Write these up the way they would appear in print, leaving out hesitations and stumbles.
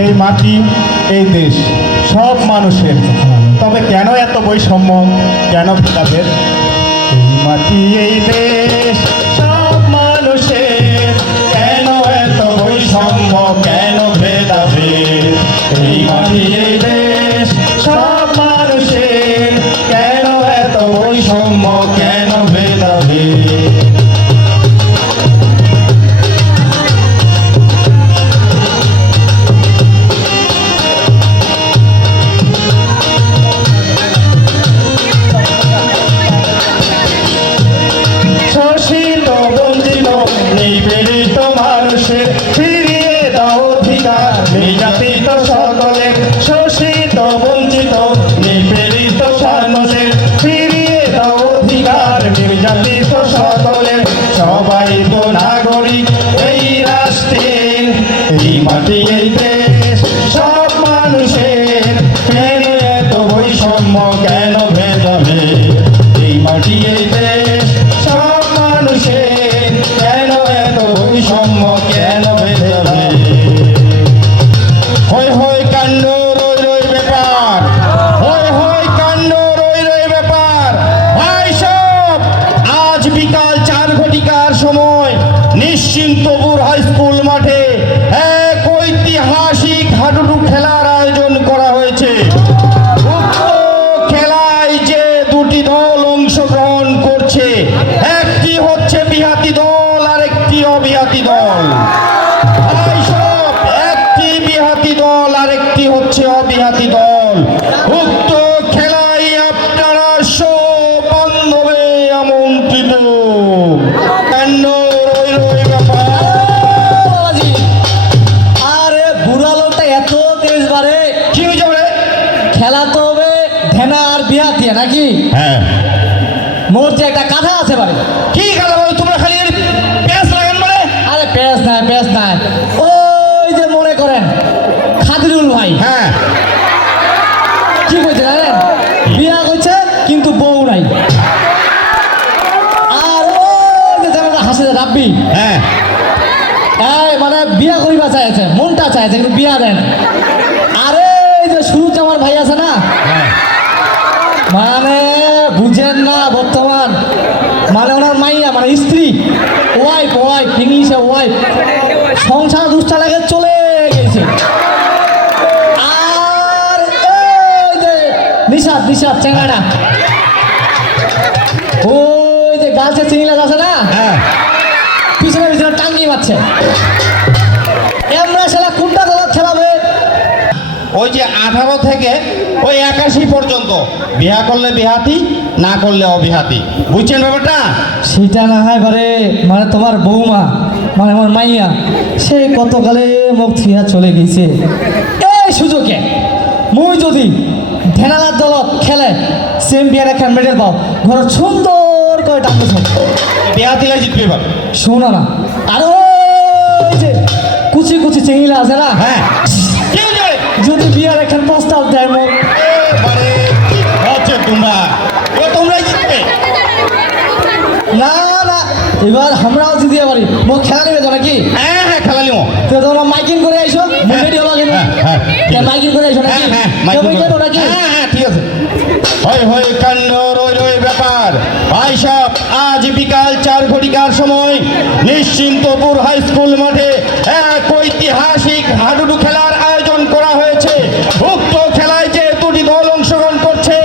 এই মাটি, এই দেশ সব মানুষের। তবে কেন এত বৈষম্য, কেন ভেদাভেদ? এই মাটি, এই দেশ সব মানুষের, কেন এত বৈষম্য, কেন ভেদাভেদ? এই মাটি, এই দেশ সব মানুষের, কেন এত বৈষম্য, কেন ভেদাভেদ? শোষিত বঞ্চিত নিপীড়িত মানুষের ফিরিয়ে দাও অধিকার, নির্যাতিত সকলের। শোষিত বঞ্চিত নিপীড়িত মানুষের ফিরিয়ে দাও অধিকার, নির্যাতিত সকলের। সবাই তো নাগরিক এই রাষ্ট্রের, এই মাটি, এই দেশ সব মানুষের, কেন এত বৈষম্য, কেন ভেদাভেদ? এই মাটি, এই দেশ সব মানুষের, কেন এত বৈষম্য, কেন ভেদাভেদ? হই হই কাণ্ড রই রই ব্যাপার, হই হই কাণ্ড রই রই ব্যাপার। ভাই সব, আজ বিকাল 4 ঘটিকার সময় নিশ্চিন্তপুর হাই স্কুল মাঠে এক ঐতিহাসিক হাডুডু খেলার আয়োজন করা হয়েছে। উক্ত খেলায় যে দুটি দল অংশগ্রহণ করছে, একটি হচ্ছে বিহাতি দল আর একটি অবিহাতি দল। ভাই সব, একটি বিহাতি দল আর একটি হচ্ছে অবিহাতি দল। উক্ত খেলায় আপনারা সবান্ধবে আমন্ত্রিত। কাণ্ড রই রই ব্যাপার। আরে বুড়া লোকটা এত তেজ বাড়ে, কি হয়েছে বলে? খেলা তো হবে ধেনা আর বিয়া দিয়ে নাকি? হ্যাঁ, মোর যে একটা কথা আছে বাড়ি। কি খেলা বলে? তোমরা খালি প্যাঁচ লাগান বলে? আরে পেস নাই, পেস নাই। ওই যে মনে করেন খাদিরুল ভাই হ্যাঁ, কি কইছে জানেন? বিয়া কইছে কিন্তু বউ নাই। আর ওই যে যেমন হাসে রাব্বি, হ্যাঁ, এই মানে বিয়া করিবা চাইছে, মনটা চাইছে কিন্তু বিয়া দেন। আরে এই যে সুরজ আমার ভাই আছে না, হ্যাঁ। মানে বুঝেন না বর্তমান, মানে ওনার মাইয়া মানে স্ত্রী, ওয়াইফ, ওয়াইফ ইংলিশে ওয়াইফ, সংসার দুষ্টা লাগে চলে গেছে। আর এই যে নিশাদ, নিশাদ চেঙ্গাটা, ওই যে গাছে চিংড়ি আছে না, হ্যাঁ। পিছনে পিছনে টাঙ্গি মারছে। এমরা সেটা কোনটা দল খেলাবে? ওই যে 18 থেকে ওই 81 পর্যন্ত বিয়া করলে বিহাতি, না করলে অবিহাতি। বুঝছেন ব্যাপারটা? সেটা না হয় বারে, মানে তোমার বৌমা মানে আমার মাইয়া সে কতকালে মুখ থিয়া চলে গেছে। এই সুযোগে মুই যদি ধেনালার দলত খেলে চ্যাম্পিয়ন একটা মেডেল পাও, ঘর সুন্দর করে টানতেছ, বিহাতিলা জিতবে এবার। শোনো না, আর ওই যে কুচি কুচি চেঙ্গিলা আছে না, হ্যাঁ। কি হয়েছে? যদি বিয়ার এখান প্রস্তাব দেয় মুখ, এবারে কি হচ্ছে তোমরা? ও তোমরাই জিতবে। না না, এবার আমরাও জিতে পারি। মুখ খেলা নেবে তো নাকি? হ্যাঁ, হ্যাঁ, খেলা নিও। তো তোমরা মাইকিং করে আইসো, রেডি হলো কিন্তু হ্যাঁ, হ্যাঁ, ঠিক আছে। মাইকিং করে আইসো নাকি? হ্যাঁ, হ্যাঁ, মাইকিং কেউ করো। বলবে নাকি? হ্যাঁ, হ্যাঁ, ঠিক আছে। হই হই কাণ্ড রই রই ব্যাপার। ভাই সব, আজ বিকাল 4 ঘটিকার সময় নিশ্চিন্তপুর হাই স্কুল মাঠে এক ঐতিহাসিক হাডুডু খেলার আয়োজন করা হয়েছে। উক্ত খেলায় যে দুটি দল অংশগ্রহণ করছে,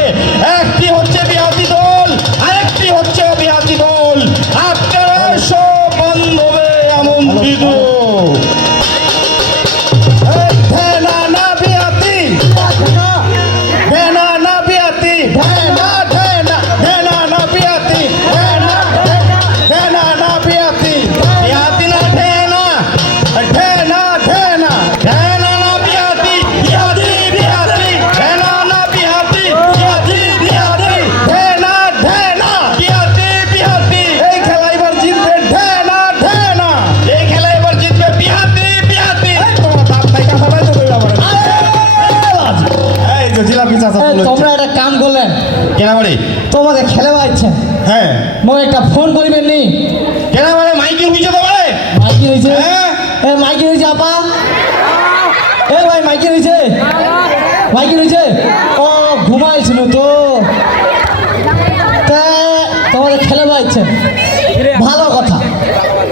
একটি হচ্ছে বিহাতি দল, আরেকটি হচ্ছে অবিহাতি দল। আপনারা সবান্ধবে আমন্ত্রিত। এই ধেনা না বিহাতি, ধেনা না বিহাতি, ধেনা ধেনা, ধেনা না বিহাতি, ধেনা ধেনা না বিহাতি, বিহাতি না ধেনা, ধেনা ধেনা, ধেনা না বিহাতি, বিহাতি বিহাতি, ধেনা না বিহাতি, বিহাতি বিহাতি, ধেনা ধেনা, বিহাতি বিহাতি। এই খেলা এবার জিতবে ধেনা ধেনা, এই খেলা এবার জিতবে বিহাতি বিহাতি। তোমার দাঁত নাই, কাঁচা নাই তো কইরা পারে। এই যে জিলাপি চাচা এই, তুলে তোমরা একটা কাম করলেন, কেনা বাড়ি? তোমাকে খেলে পাচ্ছেন, হ্যাঁ, মোর একটা ফোন করিবেন নি? কেনা বাড়ি মাইকিং হইছে তো বাড়ি? মাইকি হয়েছে, হ্যাঁ। মাইকি হয়েছে আপা, এ ভাই মাইকে রয়েছে মাইকে রয়েছে ও ঘুমাইছিল তো তা তোমাদের খেলে পাইছে ভালো কথা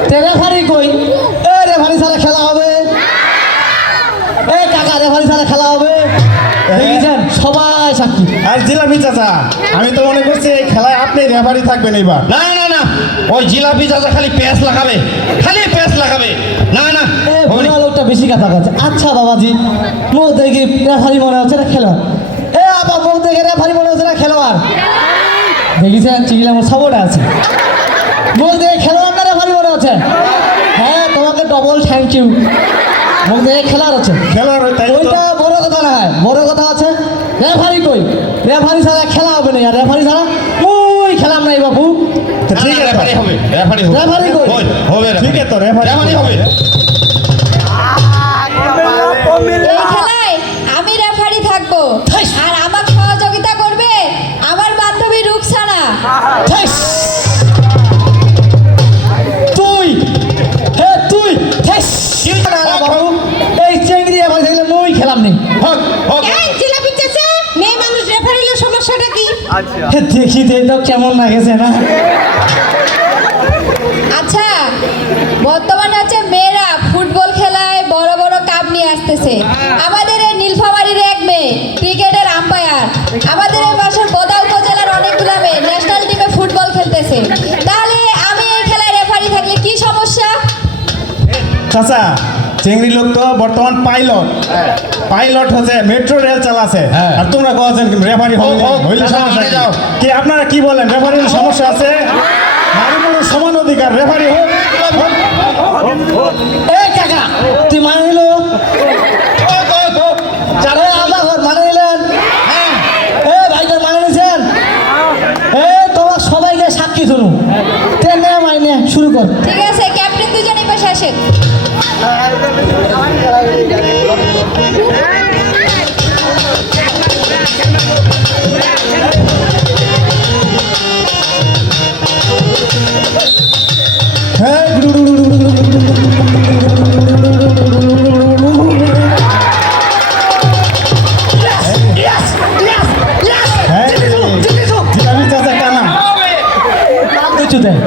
তে রেফারি কই এ রেফারি ছাড়া খেলা হবে এ কাকা রেফারি ছাড়া খেলা হবে দেখেছেন সবাই সাক্ষী আর জিলাপি চাচা আমি তো মনে করছি এই খেলায় আপনি রেফারি থাকবেন এবার। না না না ওই জিলাপি চাচা খালি প্যাঁচ লাগাবে না না এ হবে না। বুড়া লোকটা বেশি কথা বলছে আচ্ছা বাবাজি মুখ দেখে রেফারি মনে হচ্ছে না খেলোয়াড় এ আবার মুখ দেখে রেফারি মনে হচ্ছে না খেলোয়াড় দেখেছেন চিকিলে আমার সবটা আছে মুখ দেখে খেলোয়াড় না রেফারি মনে হচ্ছে হ্যাঁ তোমাকে ডবল থ্যাংক ইউ মুখ দেখে খেলোয়াড় হচ্ছে খেলার ওই তাই তো। ওইটা বড় কথা না হয় বড় কথা আছে রেফারি কই রেফারি ছাড়া খেলা হবে না আর রেফারি ছাড়া ওই খেলাম নাই বাবু তো ঠিক আছে রেফারি হবে রেফারি রেফারি কই? হবে ঠিক আছে তো রেফারি রেফারি হবে এই খেলায় আমি রেফারি থাকবো থাইস। আর আমাকে সহযোগিতা করবে আমার বান্ধবী রুকসানা। ঠেস। তুই হে তুই ঠেস। না, না, বাবু এই চেংড়ি আমার থাকলে মই খেলাম নেই হোক হোক এই জিলাপি চাচা মেয়ে মানুষ রেফারি হলে সমস্যাটা কি? হে, দেখি দে তো কেমন লাগেছে না আচ্ছা বর্তমানে হচ্ছে মেয়েরা ফুটবল খেলায় বড় বড় কাপ নিয়ে আসতেছে। আমাদের এই নীলফামারীর এক মেয়ে ক্রিকেটের আম্পায়ার, আমাদের এই পাশের বোদা উপজেলার অনেকগুলো মেয়ে ন্যাশনাল টিমে ফুটবল খেলতেছে। তাহলে আমি এই খেলায় রেফারি থাকলে কি সমস্যা? চাচা চিংড়ি লোক তো বর্তমান পাইলট হচ্ছে মেট্রো রেল চালাছে হ্যাঁ। আর তোমরা কখন রেফারি হোক, হোক, হইলে চাচা, সমস্যা আগে কি? যাও। কি আপনারা কি বলেন রেফারির সমস্যা আছে নারী পুরুষ সমান অধিকার রেফারি হোক এই কাকা তুই মানে নিল যারা আল্লাহ মানে নিলেন এ ভাইকে মানে নিছেন এ তোমার সবাইকে সাক্ষী শুনু তেনে মাইনে শুরু কর ঠিক আছে ক্যাপ্টেন দুজনেই পাশে আসেন। হ্যাঁ হ্যাঁ জিলাপি চাচা কানা কিছু দেয়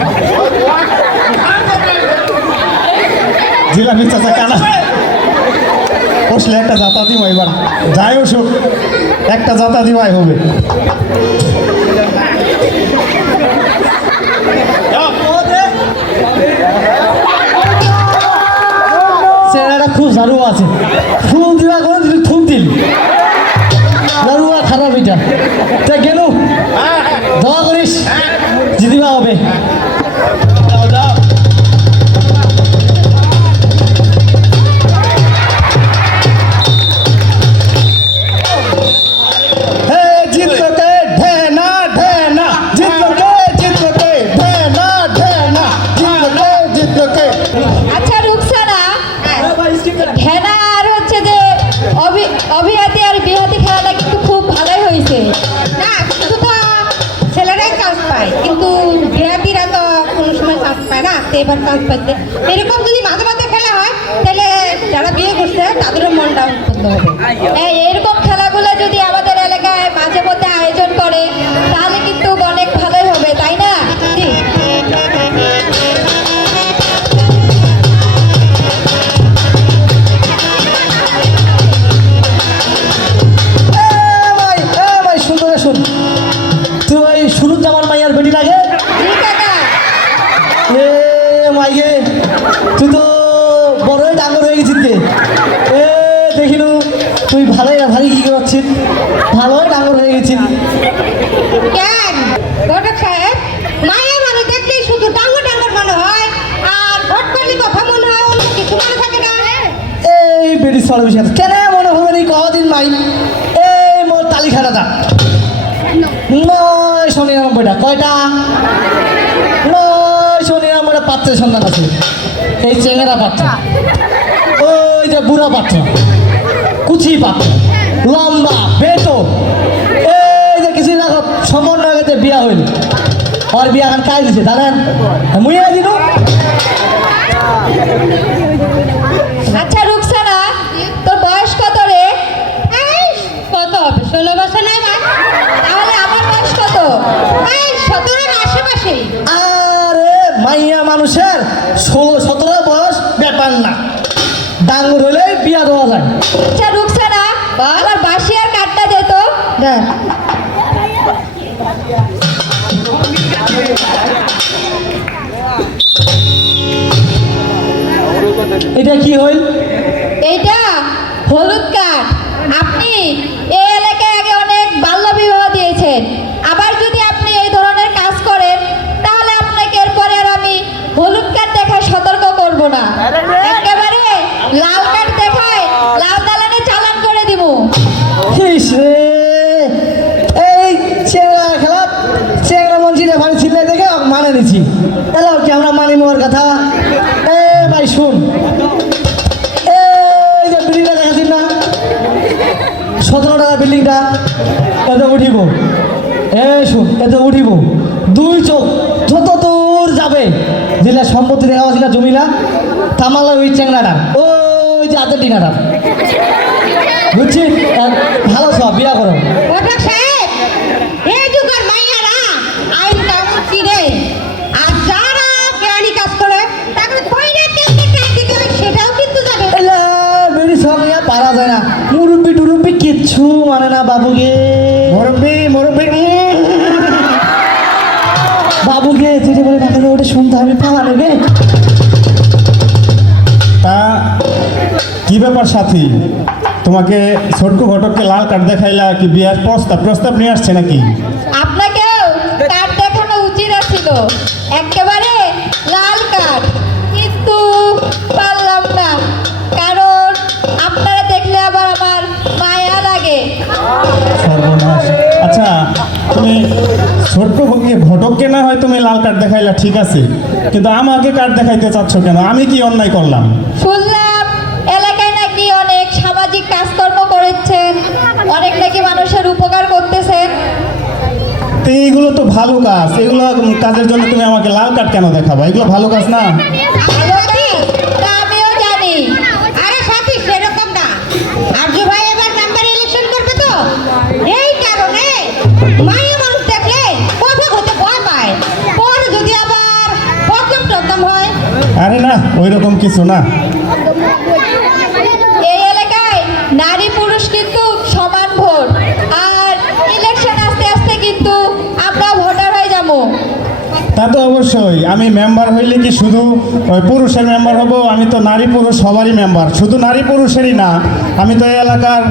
জিলাপি চাচা কানা বসলে একটা জাতা দিব এবার যাই অসুখ একটা জাতা দিবাই হবে চেহারাটা খুব ঝাড়ু আছে ফুল দিবা করে তুই থুম দিল ঝাড়ুয়া খারাপ এটা তা গেল দোয়া করিস জিতিবা হবে হে জিতলো কে ঢেনা ঢেনা জিতলো কে ঢেনা ঢেনা জিতলো কে আচ্ছা রুকসানা ঘেনা আর হচ্ছে যে অভিহাতি আর বিহাতি খেলাটা কিন্তু খুব ভালোই হয়েছে। না শুধু তো ছেলেরাই চান্স পায় কিন্তু বিহাতিরা তো কোনো সময় চান্স পায় না তো এবার চান্স পাইছে এরকম যদি মাঝে মাঝে খেলা হয় তাহলে যারা বিয়ে করছে তাদেরও মন ডাউন করতে হবে। এরকম খেলাগুলো যদি আমাদের এলাকায় মাঝে মধ্যে আয়োজন করে তাহলে কিন্তু অনেক ভালোই হবে, তাই না? জি। ভাই সুন্দর শুন তুই ভাই শুরুতে আমার মাইয়ার বেটি লাগে জি কাকা। এ মাইয়ে তুই তো বড়ই ডাঙর হয়ে গেছিস কে এ দেখিনু তুই ভালোই ভারী কি করছিস ভালোই ডাঙর হয়ে গেছিস কেন ঘটক সাহেব মায়ের মানে দেখলেই শুধু ডাঙ্গর ডাঙ্গর মনে হয় আর ভোট করলে কথা মনে হয় অন্য কিছু মনে থাকে না। এই বেটি সর বিষয় কেন মনে হবে নি কদিন মাই এই মোর তালি খাটাটা 999টা কয়টা 999টা পাত্রের সন্ধান আছে এই চেঙ্গেরা পাত্র ওই যে বুড়া পাত্র কুচি পাত্র লম্বা বেটো এই যে কিছু না সমন্বয় গেছে বিয়া হইল আর বিয়া খান কাজ দিছে জানেন মুইয়া দিন আচ্ছা রুকসানা তোর বয়স কত রে? আর 16-17 বয়স ব্যাপার না, ডাঙ্গর হলে বিয়া দেওয়া যায়। আচ্ছা রুকসানা, আমার বাসি আর কাঠটা দে তো। দেখ এটা কি হইল? এইটা হলুদ কাঠ। আপনি এই এলাকায় আগে অনেক বাল্য বিবাহ দিয়েছেন, আবার যদি আপনি এই ধরনের কাজ করেন তাহলে আপনাকে এরপরে আর আমি হলুদ কাঠ দেখায় সতর্ক করব না, একেবারে লাল কাঠ দেখায় লাল দালানে চালান করে দিব। ইস রে, এই চেংড়া খেলা চেংড়া মঞ্চিটা ভালো ছিল দেখে মানে নিছি। এলো কি আমরা মানি নেওয়ার কথা? এ ভাই শুন, এই যে বিল্ডিংটা দেখাচ্ছি না, 17 টাকা বিল্ডিংটা, এতে উঠিব। শুন, এতে উঠিব 2 চোখ যত দূর যাবে, যেটা সম্পত্তি দেখা পাচ্ছি না জমিলা থামালা ওই চেংড়াটা, ওই যে হাতের টিনাটা, বুঝছি? ভালো সব বিয়া করো। ঘটক সাহেব, এই যুগের মাইয়ারা আইন কানুন চিনে, আর যারা বেআইনি কাজ করে তাকে কইরে কেমনে কাজ দিতে হয় সেটাও কিন্তু জানে। এলা বেরি সঙ্গে পারা যায় না, মুরব্বি টুরব্বি কিচ্ছু মানে না বাবুকে। মুরব্বী বাবুকে যেটা বলে টাকা ওটা শুনতে হবে, পাওয়া নেবে। তা কি ব্যাপার সাথী, তোমাকে ছোট্ট ঘটককে লাল কার্ড দেখাইলা কি বিয়ার প্রস্তাব নিয়ে আসছে নাকি? আপনাকেও কাঠ দেখানো উচিত ছিল, একেবারে লাল কাঠ, কিন্তু পারলাম না, কারণ আপনারা দেখলে আবার আমার মায়া লাগে। সর্বনাশ। আচ্ছা, তুমি ছোট্ট ঘটককে না হয় তুমি লাল কার্ড দেখাইলা, ঠিক আছে, কিন্তু আমাকে কার্ড দেখাইতে চাচ্ছ কেন? আমি কি অন্যায় করলাম? শুনলাম এলাকায় নাকি অনেক সামাজিক কাজকর্ম করেছেন, অনেক নাকি মানুষের উপকার করতেছেন। তো এইগুলো তো ভালো কাজ, এগুলো কাজের জন্য তুমি আমাকে লাল কার্ড কেন দেখাবা? এগুলো ভালো কাজ না? ভালো কাজ? তা আমিও জানি। আরে সাথী সেরকম না, আরজু ভাই এবার মেম্বার ইলেকশন করবে তো, এই কারণে মাইয়া মানুষ দেখলে কথা হতে ভয় পায়, পরে যদি আবার বদনাম হয়। আরে না, ওই রকম কিছু না। এই এলাকায় নারী পুরুষ কিন্তু সমান ভোট, আর ইলেকশন আস্তে আস্তে কিন্তু আমরা ভোটার হয়ে যাবো। তা তো অবশ্যই, আমি মেম্বার হইলে কি শুধু ওই পুরুষের মেম্বার হব? আমি তো নারী পুরুষ সবারই মেম্বার, শুধু নারী পুরুষেরই না। আমি তো এই এলাকার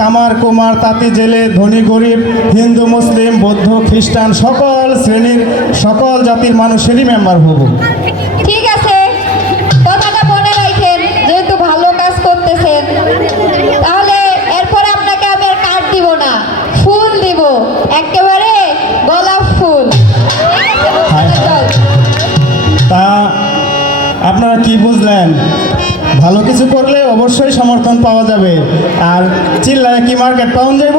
কামার কুমার তাঁতি জেলে ধনী গরিব হিন্দু মুসলিম বৌদ্ধ খ্রিস্টান সকল শ্রেণীর সকল জাতির মানুষেরই মেম্বার হব। ঠিক আছে, কথাটা মনে রাখেন, যেহেতু ভালো কাজ করতেছেন, তাহলে এরপরে আপনাকে আমি আর কার্ড দিব না, ফুল দিব, একেবারে গোলাপ ফুল। চল। তা আপনারা কি বুঝলেন? ভালো কিছু করলে অবশ্যই সমর্থন পাওয়া যাবে, আর চিল্লায় কি মার্কেট পাউন যাইব?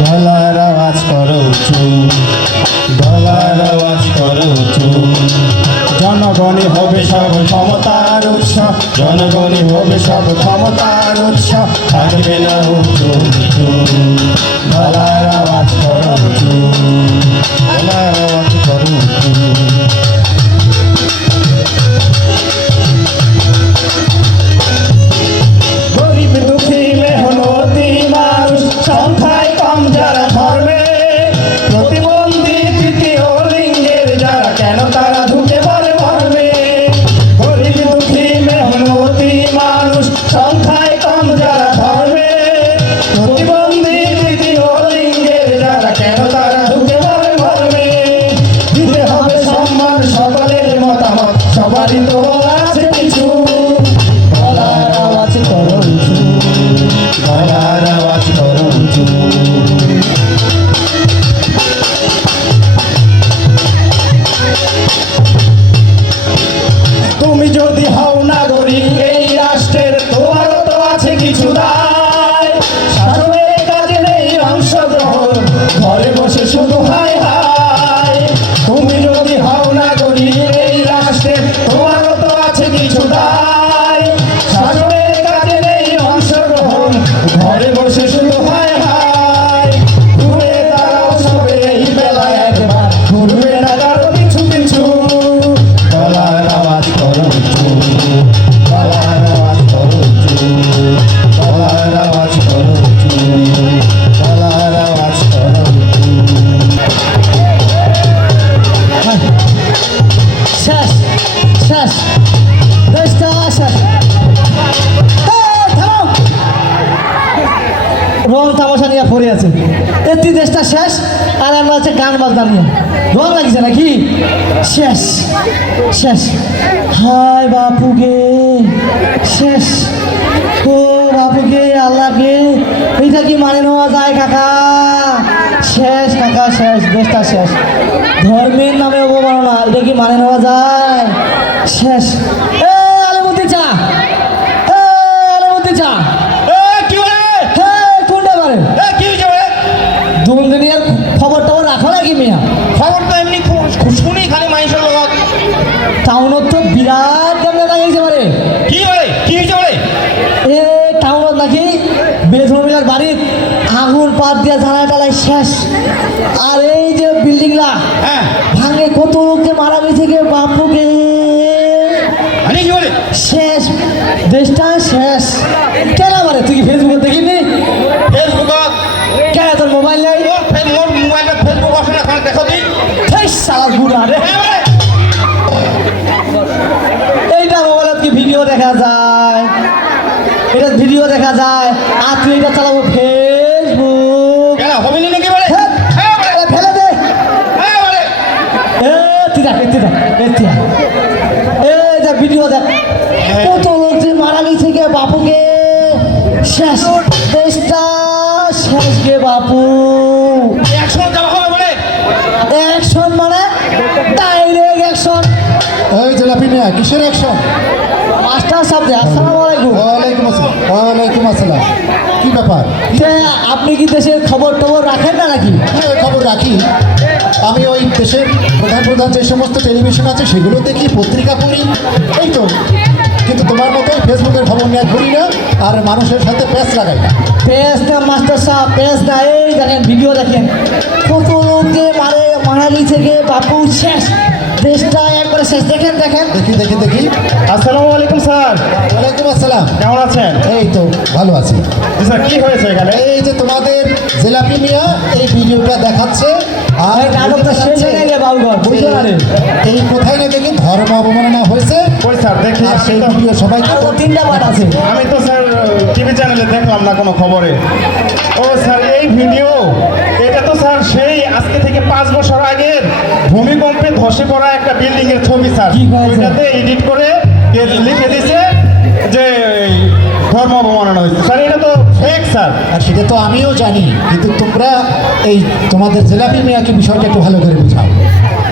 গলার আওয়াজ করো উঁচু, গলার আওয়াজ করো উঁচু, জনগণই হবে সব ক্ষমতার উৎস, জনগণই হবে সব ক্ষমতার উৎস, থাকবে না উঁচু নিচু, গলার আওয়াজ করো উঁচু, গলার আওয়াজ করো উঁচু। গরিব দুঃখী মেহনতি মানুষ সংখ্যায় কম যারা ধর্মে, প্রতিবন্ধী তৃতীয় লিঙ্গের যারা কেন তারা ঢুকে পড়ে মর্মে। গরিব দুঃখী মেহনতি মানুষ সংখ্যায় কম যারা ধর্মে, প্রতিবন্ধী তৃতীয় লিঙ্গের যারা কেন তারা ঢুকে পড়ে মর্মে। দিতে হবে রং তামাশা নিয়ে পড়ে আছে। এটি দেশটা শেষ, আর আমরা আছে গান বাজনা নিয়ে। রং লাগছে নাকি? শেষ শেষ। হায় বাপুকে শেষ। ও বাপুকে আল্লাহকে, এইটা কি মানে নেওয়া যায় কাকা? শেষ কাকা শেষ, দেশটা শেষ। ধর্মের নামে অবমাননা, এটা কি মানে নেওয়া যায়? শেষ। এ আলিমুদ্দিন চা, এ আলিমুদ্দিন চা, কি বলে? হে কোনটা পারে? কি হয়েছে বলে? দুর্দিনের খবর টবর রাখো নাকি মিয়া? খবর তো এমনি শুনি খালি মাইসের লগত। টাউনত তো বিরাট কেমনে লাগাইছে পারে। কি বলে? কি হয়েছে বলে? এ টাউনত নাকি বেধর্মীলার বাড়ির আগুন পাত দিয়ে জ্বালায় টালায় শেষ। আর এই যে বিল্ডিংলা হ্যাঁ, ভাঙে কত লোক যে মারা গেছে গে বাপুকে। মানে কি বলে? শেষ, দেশটা শেষ। কেন পারে? তুই কি ফেসবুকে দেখিনি? ফেসবুকত কেন তোর মোবাইল নেই? মোর মোবাইলত ফেসবুক আছে না, খান দেখো দিন। হেই শালা বুড়া রে। হ্যাঁ বলে? এইটা মোবাইলত কি ভিডিও দেখা যায়? এটা ভিডিও দেখা যায়। আর তুই এটা চালাবো ফেসবুক। কেন হবে না নাকি বলে? হ্যাঁ, হ্যাঁ বলে? এটা ফেলে দে। হ্যাঁ বলে? এ তুই দেখ, তুই দেখ, তুই এই যে ভিডিও দেখ, কত লোক যে মারা গেছে গে বাপুকে। শেষ, দেশটা শেষ গে বাপু। একশো যাওয়া হবে বলে? অ্যাকশন মানে ডাইরেক্ট অ্যাকশন। এই জেলাপি মিয়া, কিসের অ্যাকশন? মাস্টার সাহেব, আসসালামু আলাইকুম। ওয়ালাইকুম আসসালাম। ওয়ালাইকুম আসসালাম। কি ব্যাপার? তে আপনি কি দেশের খবর টবর রাখেন না নাকি? হ্যাঁ, খবর রাখি। আমি ওই দেশের প্রধান প্রধান যে সমস্ত টেলিভিশন আছে সেগুলো দেখি, পত্রিকা পড়ি, এই তো। কিন্তু তোমার মতোই ফেসবুকের খবর নিয়ে ঘুরি না, আর মানুষের সাথে প্যাচ লাগাই না। পেস না মাস্টার সাহেব, পেস না। এই দেখেন ভিডিও দেখেন, কত লোক যে মারা গেছে গে বাপু। শেষ, দেশটা একবারে শেষ। দেখেন দেখেন। দেখি দেখি দেখি। আসসালামু আলাইকুম স্যার, ওয়ালাইকুম আসসালাম। কেমন আছেন? এই তো ভালো আছি। স্যার কি হয়েছে এখানে? এই যে তোমাদের জেলাপি মিয়া এই ভিডিওটা দেখাচ্ছে, আর এই নাটকটা শেষ হয়ে গেলে বাবুঘর, বুঝতে পারেন? এই কোথায় না দেখি ধর্ম অবমাননা হয়েছে, ওই স্যার দেখি, আর সেই ভিডিও সবাইকে আর তো 3টা পার্ট আছে। আমি তো স্যার টিভি চ্যানেলে দেখলাম না কোনো খবরে। ও স্যার এই ভিডিও, এটা তো স্যার সেই আজকে থেকে 5 বছর আগের ভূমিকম্পে ধসে পড়া একটা বিল্ডিং এর ছবি স্যার। কি কয় স্যার? ওইটাতে এডিট করে লিখে দিয়েছে যে এই ধর্ম অবমাননা হয়েছে। স্যার এটা তো ফেক স্যার। আর সেটা তো আমিও জানি, কিন্তু তোমরা এই তোমাদের জেলাপি মিয়াকে বিষয়টা একটু ভালো করে বুঝাও।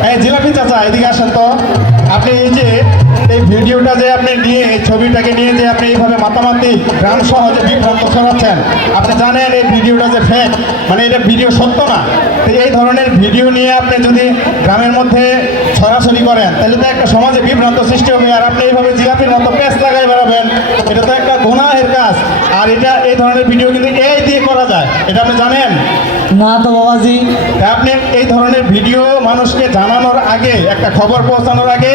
এই জিলাপি চাচা এদিকে আসেন তো। আপনি এই যে এই ভিডিওটা যে আপনি নিয়ে, এই ছবিটাকে নিয়ে যে আপনি এইভাবে মাতামাতি গ্রাম সহজে বিভ্রান্ত ছড়াচ্ছেন, আপনি জানেন এই ভিডিওটা যে ফেক, মানে এটা ভিডিও সত্য না। তো এই ধরনের ভিডিও নিয়ে আপনি যদি গ্রামের মধ্যে ছড়াছড়ি করেন, তাহলে তো একটা সমাজে বিভ্রান্ত সৃষ্টি হবে। আর আপনি এইভাবে জিলাপির মতো পেঁচ লাগাই বেড়াবেন, এটা তো একটা গুনাহের কাজ। আর এটা এই ধরনের ভিডিও কিন্তু এই দিয়ে করা যায়, এটা আপনি জানেন? না তো বাবাজি। তা আপনি এই ধরনের ভিডিও মানুষকে জানানোর আগে, একটা খবর পৌঁছানোর আগে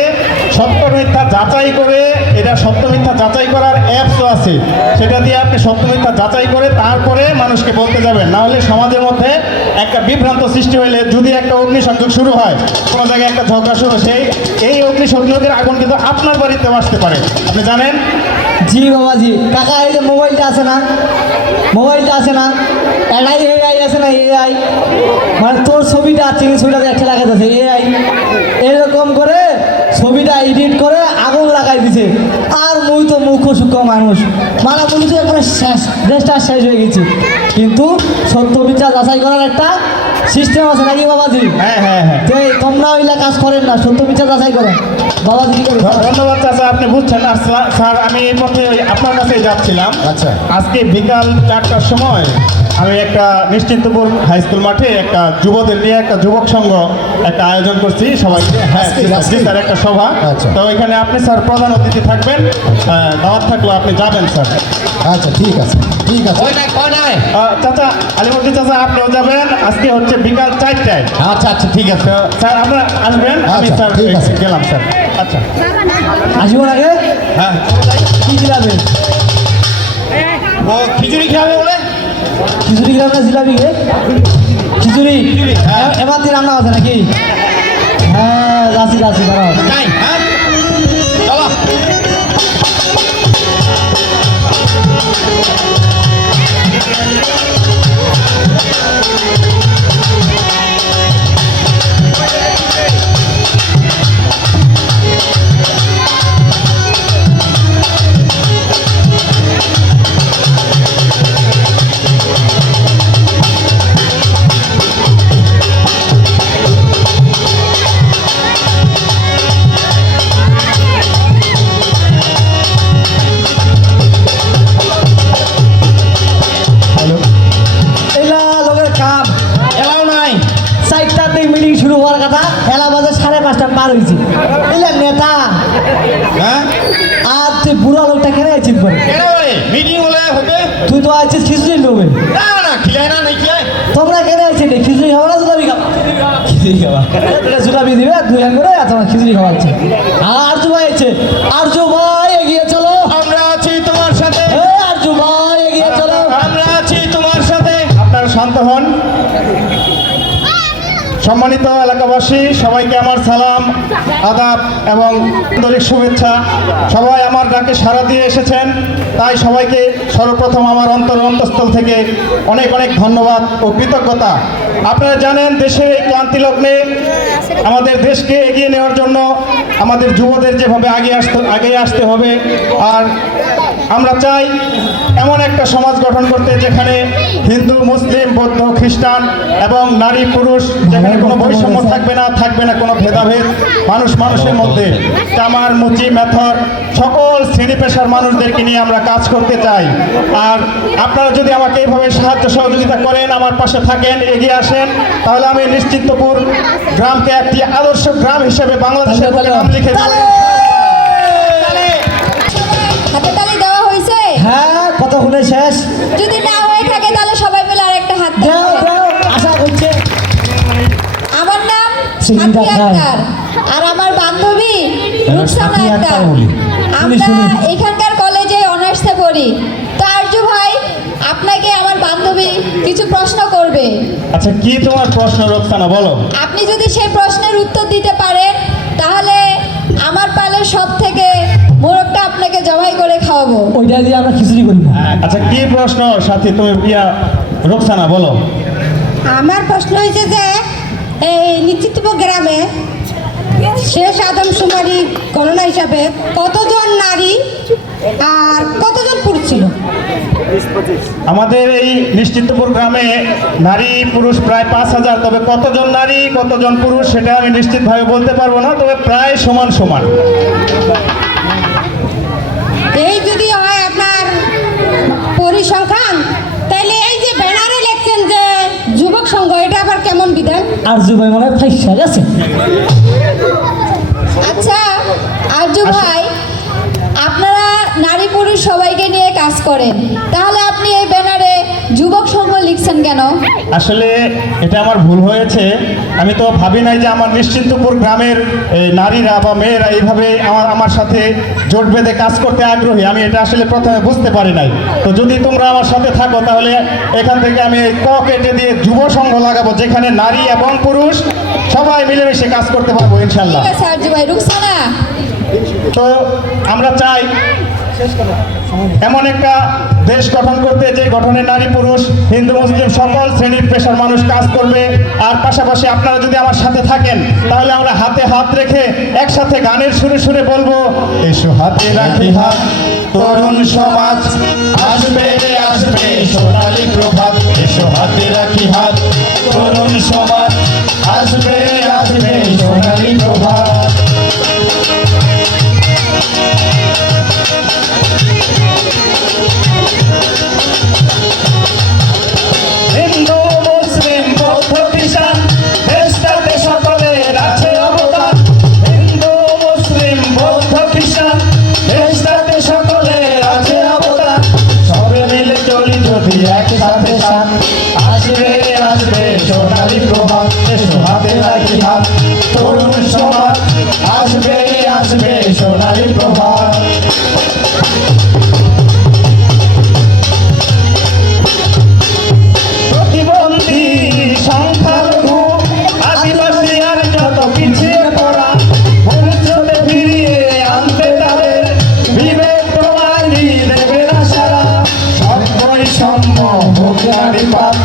সত্য মিথ্যা যাচাই করে, এটা সত্য মিথ্যা যাচাই করার অ্যাপসও আছে, সেটা দিয়ে আপনি সত্য মিথ্যা যাচাই করে তারপরে মানুষকে বলতে যাবেন। না হলে সমাজের মধ্যে একটা বিভ্রান্ত সৃষ্টি হইলে, যদি একটা অগ্নিসংযোগ শুরু হয়, কোনো জায়গায় একটা ঝগড়া শুরু, এই অগ্নিসংযোগের আগুন কিন্তু আপনার বাড়িতেও আসতে পারে, আপনি জানেন? জি বাবাজি। কাকা এই যে মোবাইলটা আছে না, মোবাইলটা আছে না, এটাই এআই আছে না, এআই মানে তোর ছবিটা আছে, ছবিটাতে একটা লাগাই দিয়েছে এআই। এরকম করে ছবিটা এডিট করে আগুন লাগাই দিছে। আর মুই তো মুখ্য সূক্ষ্ম মানুষ, মানে বলি তো একবারে শেষ, দেশটা শেষ হয়ে গেছে। কিন্তু সত্য মিথ্যা যাচাই করার একটা সিস্টেম আছে নাকি বাবাজি? হ্যাঁ হ্যাঁ হ্যাঁ। তো তোমরা ওইলা কাজ করেন না, সত্য মিথ্যা যাচাই করেন বাবাজি। কি করে? ধন্যবাদ চাচা, আপনি বুঝছেন। আর স্যার আমি এই পথে আপনার কাছে যাচ্ছিলাম। আচ্ছা। আজকে বিকাল 4টার সময় আমি একটা নিশ্চিন্তপুর হাই স্কুল মাঠে একটা যুবদের নিয়ে একটা যুবক সংঘ একটা আয়োজন করছি সবাইকে। হ্যাঁ আজকে, জি আজকে? স্যার, একটা সভা। আচ্ছা। তো এখানে আপনি স্যার প্রধান অতিথি থাকবেন, দাওয়াত থাকলো, আপনি যাবেন স্যার। আচ্ছা, ঠিক আছে ঠিক আছে। চাচা আলিমুদ্দিন চাচা আপনিও যাবেন, আজকে হচ্ছে বিকাল 4টায়। আচ্ছা আচ্ছা, ঠিক আছে। তো স্যার আপনারা আসবেন, আমি আচ্ছা, স্যার ঠিক আছে। গেলাম স্যার। আচ্ছা আসবো আগে হ্যাঁ। কি দিলাবে? ও খিচুড়ি খাবে বলে? খিচুড়ি দিলাম না জিলাপি গে? খিচুড়ি এবার দিয়ে রান্না আছে নাকি? হ্যাঁ যাচ্ছি যাচ্ছি, দাঁড়াও। তাই হ্যাঁ, চলো। বুড়া লোকটা কেন আছিস পরে কেন ভাই মিটিং হলে হবে তুই তো আছিস খিচুড়ি নেবে না না খিলাই না নাকি তোমরা কেন আছিস খিচুড়ি খাবো না জুলাবি খাবো খিচুড়ি খাবা জুলাবি দিবে দুই হান করে আর তোমার খিচুড়ি খাওয়াচ্ছে আরজু ভাই আছে আরজু ভাই এগিয়ে চলো আমরা আছি তোমার সাথে আরজু ভাই এগিয়ে চলো আমরা আছি তোমার সাথে আপনারা শান্ত হন। সম্মানিত এলাকাবাসী, সবাইকে আমার সালাম, আদাব এবং আন্তরিক শুভেচ্ছা। সবাই আমার ডাকে সাড়া দিয়ে এসেছেন, তাই সবাইকে সর্বপ্রথম আমার অন্তঃস্থল থেকে অনেক অনেক ধন্যবাদ ও কৃতজ্ঞতা। আপনারা জানেন দেশের এই ক্লান্তি লগ্নে আমাদের দেশকে এগিয়ে নেওয়ার জন্য আমাদের যুবদের যেভাবে আগে আসতে হবে, আর আমরা চাই এমন একটা সমাজ গঠন করতে যেখানে হিন্দু, মুসলিম, বৌদ্ধ, খ্রিস্টান এবং নারী পুরুষ যেখানে কোনো বৈষম্য থাকবে না কোনো ভেদাভেদ, মানুষের মধ্যে চামার, মুচি, মেথর সকল শ্রেণী পেশার মানুষদেরকে নিয়ে আমরা কাজ করতে চাই। আর আপনারা যদি আমাকে এইভাবে সাহায্য সহযোগিতা করেন, আমার পাশে থাকেন, এগিয়ে আসেন, তাহলে আমি নিশ্চিন্তপুর গ্রামকে একটি আদর্শ গ্রাম হিসেবে বাংলাদেশের বুকে নাম লিখে দেব। হাতে তালি দেওয়া হয়েছে? হ্যাঁ কতক্ষণে শেষ যদি না হয়ে থাকে তাহলে সবাই মিলে আরেকটা হাত দাও তালি দাও। দাও আশা করছে আমার নাম সিঙ্গিরা সাথী খান। আক্তার আর আমার বান্ধবী রুকসানা সাথী আক্তার। আক্তার বলি। আমরা শুনি। এখানকার কলেজে অনার্সে পড়ি। তো আরজু ভাই, আপনাকে আমার বান্ধবী কিছু প্রশ্ন করবে। আচ্ছা, কি তোমার প্রশ্ন রোকসানা, বলো। আপনি যদি সেই প্রশ্নের উত্তর দিতে পারেন তাহলে আমার পালের সব থেকে মোরগটা আপনাকে জবাই করে খাওয়াবো। ওইটা দিয়ে আমরা খিচুড়ি করি না আচ্ছা, কি প্রশ্ন সাথী, তুমি রোকসানা বলো। আমার প্রশ্ন হয়েছে যে এই নিশ্চিতপুর গ্রামে শেষ আদমশুমারি গণনা হিসাবে কতজন নারী আর কতজন পুরুষ ছিল? আমাদের এই নিশ্চিন্তপুর গ্রামে নারী পুরুষ প্রায় 5,000, তবে কতজন নারী কতজন পুরুষ সেটা আমি নিশ্চিতভাবে বলতে পারবো না, তবে প্রায় সমান সমান। এই যদি হয় আপনার পরিসংখ্যান, তাহলে এই যে ব্যানারে লিখছেন যে যুবক সংঘ, এটা আবার কেমন বিধান? আরজু ভাই মনে হয় ফাইসা গেছে আচ্ছা আরজু ভাই, আপনারা নারী পুরুষ সবাইকে নিয়ে কাজ করেন, তাহলে আপনি এই ব্যানারে যুবক সংঘ লিখছেন কেন? আসলে এটা আমার ভুল হয়েছে। আমি তো ভাবি নাই যে আমার নিশ্চিন্তপুর গ্রামের নারীরা বা মেয়েরা এইভাবে আমার সাথে জোট বেঁধে কাজ করতে আগ্রহী। আমি এটা আসলে প্রথমে বুঝতে পারি নাই। তো যদি তোমরা আমার সাথে থাকো তাহলে এখান থেকে আমি ক কেটে দিয়ে যুব সংঘ লাগাবো, যেখানে নারী এবং পুরুষ সবাই মিলেমিশে কাজ করতে পারবো ইনশাল্লাহ। ঠিক আছে আরজু ভাই। রুকসানা, তো আমরা চাই এমন একটা দেশ গঠন করতে যে গঠনে নারী পুরুষ, হিন্দু মুসলিম সকল শ্রেণীর পেশার মানুষ কাজ করবে। আর পাশাপাশি আপনারা যদি আমার সাথে থাকেন তাহলে আমরা হাতে হাত রেখে একসাথে গানের সুরে সুরে বলবো, এসো হাতে রাখি হাত, তরুণ সমাজ আসবে আসবে সোনালী প্রভাত। এসো হাতে রাখি হাত, তরুণ সমাজ আসবে আসবে সোনালী প্রভাত। হিন্দু মুসলিম বৌদ্ধ খ্রিস্টান দেশটাতে সকলের আছে অবদান। হিন্দু মুসলিম বৌদ্ধ খ্রিস্টান দেশটাতে সকলের আছে অবদান। সবে মিলে চলি যদি একসাথে সাথ, আসবে আসবে সোনালী প্রভাত। এসো হাতে রাখি হাত, তরুণ সমাজ আসবে আসবে সোনালী প্রভাত। প্রতিবন্ধী সংখ্যালঘু আদিবাসী আর যত পিছিয়ে পড়া, ভবিষ্যতে ফিরিয়ে আনতে তাদের বিবেক প্রণালী দেবে না সারা। সব বৈষম্য হোক নারীবাদ,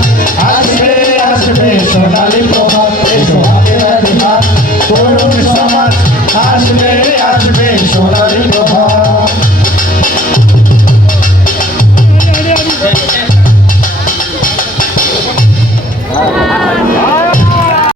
আসবে আসবে সোনালী প্রভাত। এসো হাতে রাখি হাত, তরুণ সমাজ আসবে